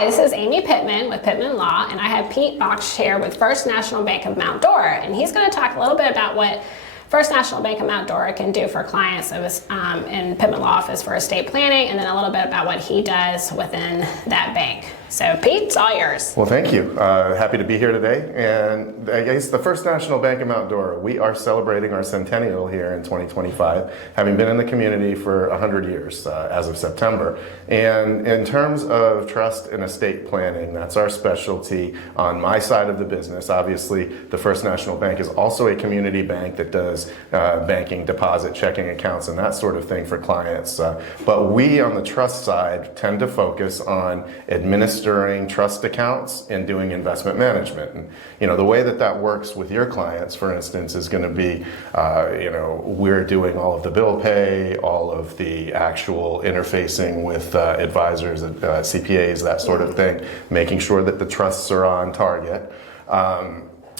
Hi, this is Amy Pittman with Pittman Law, and I have Pete Baksh here with First National Bank of Mount Dora, and he's going to talk a little bit about what First National Bank of Mount Dora can do for clients of his, in Pittman Law Office for estate planning, and then a little bit about what he does within that bank. So Pete, it's all yours. Well, thank you. Happy to be here today. And I guess the First National Bank of Mount Dora, we are celebrating our centennial here in 2025, having been in the community for 100 years as of September. And in terms of trust and estate planning, that's our specialty on my side of the business. Obviously, the First National Bank is also a community bank that does banking, deposit, checking accounts, and that sort of thing for clients. But we on the trust side tend to focus on administering trust accounts and doing investment management. And the way that works with your clients, for instance, is going to be we're doing all of the bill pay, all of the actual interfacing with advisors, CPAs, that sort of thing, making sure that the trusts are on target.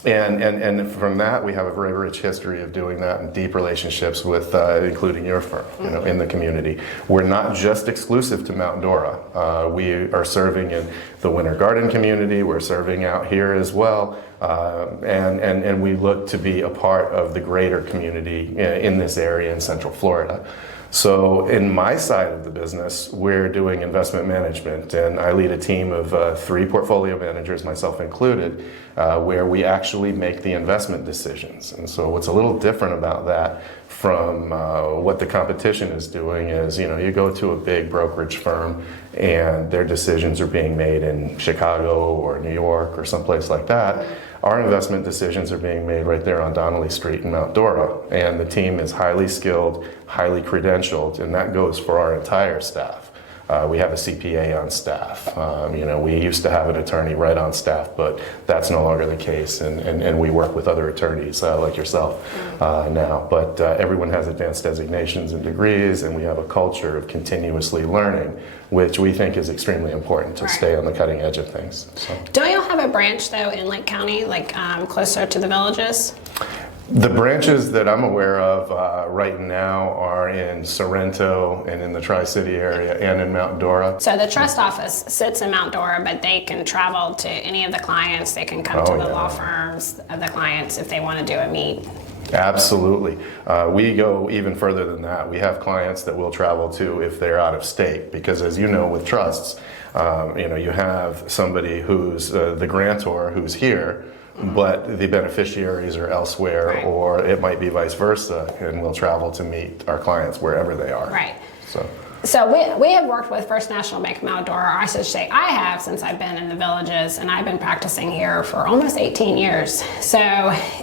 And from that, we have a very rich history of doing that and deep relationships with, including your firm, in the community. We're not just exclusive to Mount Dora. We are serving in the Winter Garden community. We're serving out here as well. And we look to be a part of the greater community in this area in Central Florida. So in my side of the business, we're doing investment management, and I lead a team of 3 portfolio managers, myself included, where we actually make the investment decisions. And so what's a little different about that from what the competition is doing is, you go to a big brokerage firm and their decisions are being made in Chicago or New York or someplace like that. Our investment decisions are being made right there on Donnelly Street in Mount Dora, and the team is highly skilled, highly credentialed, and that goes for our entire staff. We have a CPA on staff. We used to have an attorney right on staff, but that's no longer the case, and we work with other attorneys like yourself now. But everyone has advanced designations and degrees, and we have a culture of continuously learning, which we think is extremely important to stay on the cutting edge of things. So. Don't you have a branch, though, in Lake County, closer to the villages? The branches that I'm aware of right now are in Sorrento and in the Tri-City area and in Mount Dora. So the trust office sits in Mount Dora, but they can travel to any of the clients. They can come to the law firms of the clients if they want to do a meet. Absolutely. We go even further than that. We have clients that we'll travel to if they're out of state, because as you know, with trusts, you have somebody who's the grantor who's here, but the beneficiaries are elsewhere, or it might be vice versa, and we'll travel to meet our clients wherever they are. Right. So we have worked with First National Bank of Mount Dora, or I should say I have, since I've been in the villages, and I've been practicing here for almost 18 years. So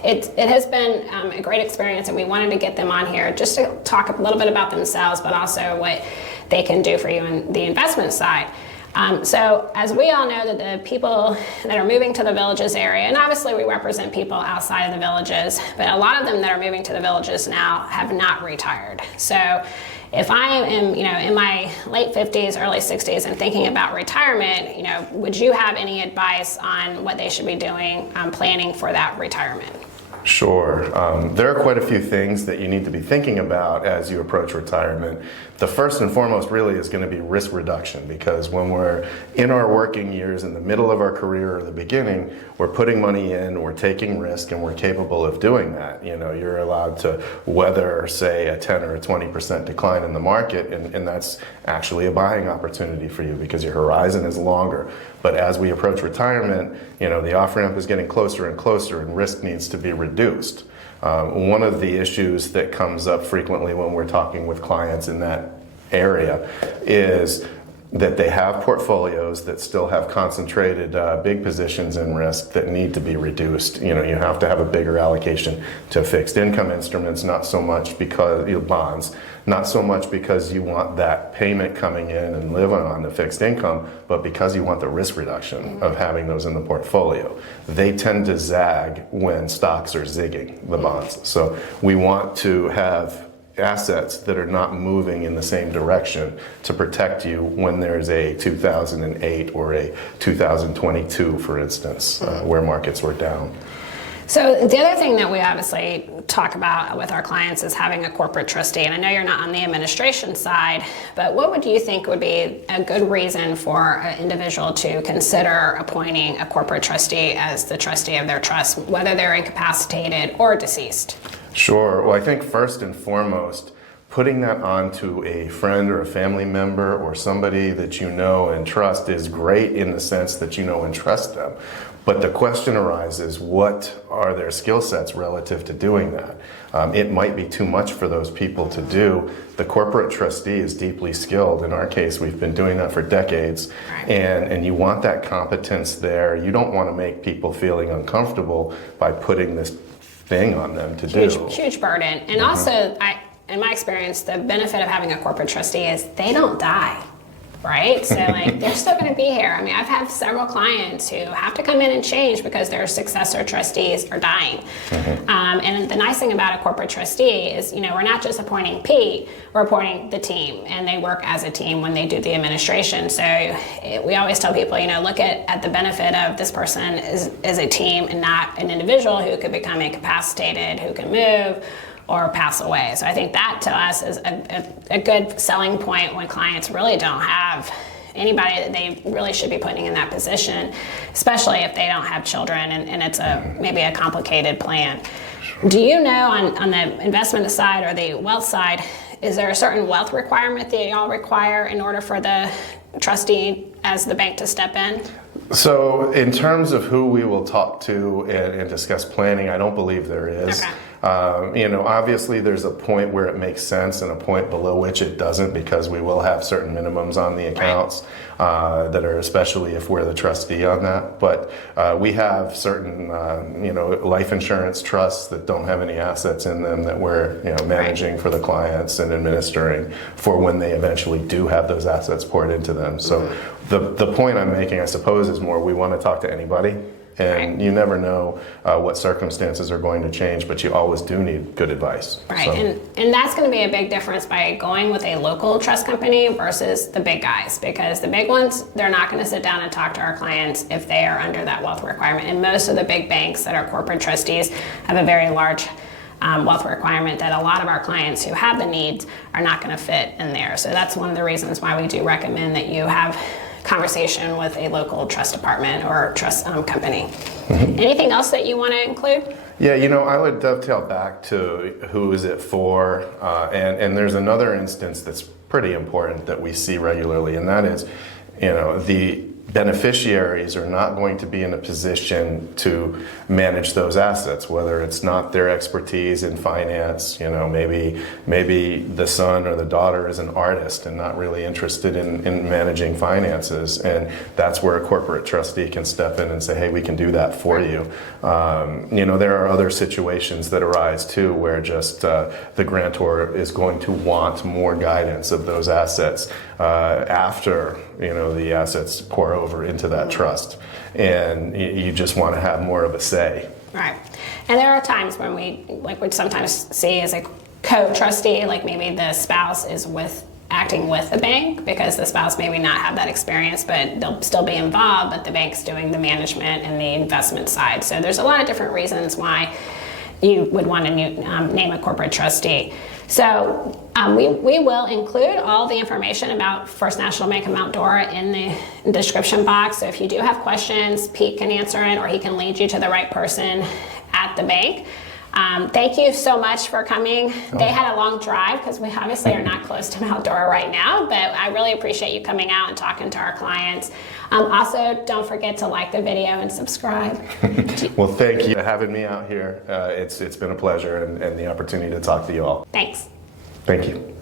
it has been a great experience, and we wanted to get them on here just to talk a little bit about themselves, but also what they can do for you on the investment side. So as we all know, that the people that are moving to the villages area, and obviously we represent people outside of the villages, but a lot of them that are moving to the villages now have not retired. So if I am, in my late 50s, early 60s, and thinking about retirement, would you have any advice on what they should be doing, planning for that retirement? Sure. There are quite a few things that you need to be thinking about as you approach retirement. The first and foremost really is going to be risk reduction, because when we're in our working years, in the middle of our career or the beginning, we're putting money in, we're taking risk, and we're capable of doing that. You're allowed to weather, say, a 10 or a 20% decline in the market, and that's actually a buying opportunity for you because your horizon is longer. But as we approach retirement, the off-ramp is getting closer and closer, and risk needs to be reduced. One of the issues that comes up frequently when we're talking with clients in that area is that they have portfolios that still have concentrated big positions in risk that need to be reduced. You have to have a bigger allocation to fixed income instruments, not so much because bonds, not so much because you want that payment coming in and living on the fixed income, but because you want the risk reduction of having those in the portfolio. They tend to zag when stocks are zigging, the bonds. So we want to have assets that are not moving in the same direction to protect you when there's a 2008 or a 2022, for instance, where markets were down. So the other thing that we obviously talk about with our clients is having a corporate trustee. And I know you're not on the administration side, but what would you think would be a good reason for an individual to consider appointing a corporate trustee as the trustee of their trust, whether they're incapacitated or deceased? Sure. Well, I think first and foremost, putting that onto a friend or a family member or somebody that you know and trust is great in the sense that you know and trust them. But the question arises, what are their skill sets relative to doing that? It might be too much for those people to do. The corporate trustee is deeply skilled. In our case, we've been doing that for decades, and you want that competence there. You don't want to make people feeling uncomfortable by putting this thing on them to do. Huge burden. And also, in my experience, the benefit of having a corporate trustee is they don't die, right? So like they're still going to be here. I mean, I've had several clients who have to come in and change because their successor trustees are dying. And the nice thing about a corporate trustee is, you know, we're not just appointing Pete, we're appointing the team, and they work as a team when they do the administration. So we always tell people, you know, look at the benefit of this person is a team and not an individual who could become incapacitated, who can move, or pass away. So I think that to us is a good selling point when clients really don't have anybody that they really should be putting in that position, especially if they don't have children and it's maybe a complicated plan. Do you know on the investment side or the wealth side, is there a certain wealth requirement that y'all require in order for the trustee as the bank to step in? So in terms of who we will talk to and discuss planning, I don't believe there is. Okay. You know, obviously there's a point where it makes sense and a point below which it doesn't, because we will have certain minimums on the accounts that are, especially if we're the trustee on that. But we have certain, you know, life insurance trusts that don't have any assets in them that we're, you know, managing for the clients and administering for when they eventually do have those assets poured into them. So the point I'm making, I suppose, is more we want to talk to anybody. And you never know what circumstances are going to change, but you always do need good advice. Right, So. and that's going to be a big difference by going with a local trust company versus the big guys, because the big ones, they're not going to sit down and talk to our clients if they are under that wealth requirement. And most of the big banks that are corporate trustees have a very large wealth requirement that a lot of our clients who have the needs are not going to fit in there. So that's one of the reasons why we do recommend that you have conversation with a local trust department or trust company. Anything else that you want to include? Yeah, you know, I would dovetail back to who is it for, and there's another instance that's pretty important that we see regularly, and that is, you know, the beneficiaries are not going to be in a position to manage those assets, whether it's not their expertise in finance. You know, maybe the son or the daughter is an artist and not really interested in managing finances, and that's where a corporate trustee can step in and say, hey, we can do that for you. You know, there are other situations that arise too where just the grantor is going to want more guidance of those assets after, you know, the assets pour over into that trust, and you just want to have more of a say. Right, and there are times when we sometimes see as a co-trustee, like maybe the spouse is acting with the bank because the spouse maybe not have that experience, but they'll still be involved, but the bank's doing the management and the investment side. So there's a lot of different reasons why you would want to name a corporate trustee. So we will include all the information about First National Bank of Mount Dora in the description box. So if you do have questions, Pete can answer it, or he can lead you to the right person at the bank. Thank you so much for coming. They had a long drive because we obviously are not close to Mount Dora right now, but I really appreciate you coming out and talking to our clients. Also, don't forget to like the video and subscribe. Well, thank you for having me out here. It's been a pleasure and the opportunity to talk to you all. Thanks. Thank you.